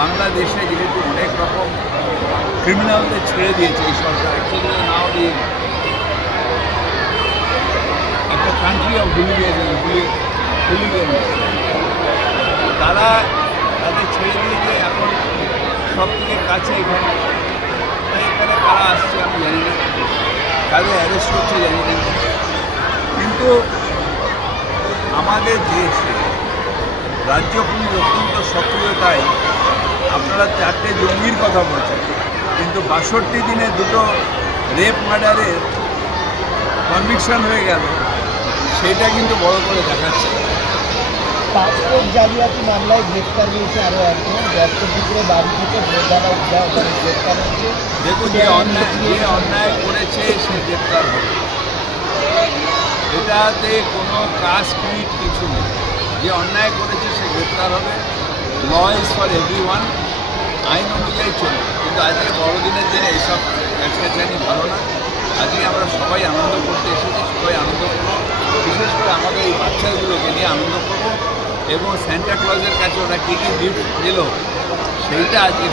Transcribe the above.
বাংলাদেশে যেহেতু অনেক রকম ক্রিমিনালদের ছেড়ে দিয়েছে এই সরকার, সেগুলো নাও দিয়ে একটা কান্ট্রি অফ হুলিগান তারা তাদের ছেড়ে দিয়েছে। এখন সব থেকে কাছে এখানে কারা আসছে আমি জানি না, কাদের অ্যারেস্ট করছে জানি না, কিন্তু আমাদের দেশে রাজ্য পুলিশ অত্যন্ত সক্রিয়তায় আপনারা 4টে জঙ্গির কথা বলছেন, কিন্তু 62 দিনে 2টো রেপ মার্ডারের কনভিকশন হয়ে গেল, সেটা কিন্তু বড় করে দেখাচ্ছে। পাসপোর্ট জালিয়াতি মামলায় গ্রেপ্তার হয়েছে আরও একজন, দত্তপুকুরে বাড়ি থেকে ভোটদাতা উদ্ধার করে গ্রেপ্তার হয়েছে। দেখুন, যে অন্যায় করেছে সে গ্রেপ্তার হবে, এটাতে কোনো কাস্ট ক্রিট কিছু নেই। যে অন্যায় করেছে সে গ্রেপ্তার হবে। ল ইজ ফর এভরিওয়ান, আইন অনুযায়ী চলবে। কিন্তু আজকে বড়দিনের দিনে এইসব কাছাকাছি ভালো না। আজকে আমরা সবাই আনন্দ করতে এসেছি, সবাই আনন্দ করবো, বিশেষ করে আমাদের এই বাচ্চাগুলোকে নিয়ে আনন্দ করবো এবং স্যান্টা ক্লজের কাছে ওরা কী কী গিফট দিল সেইটা আজকে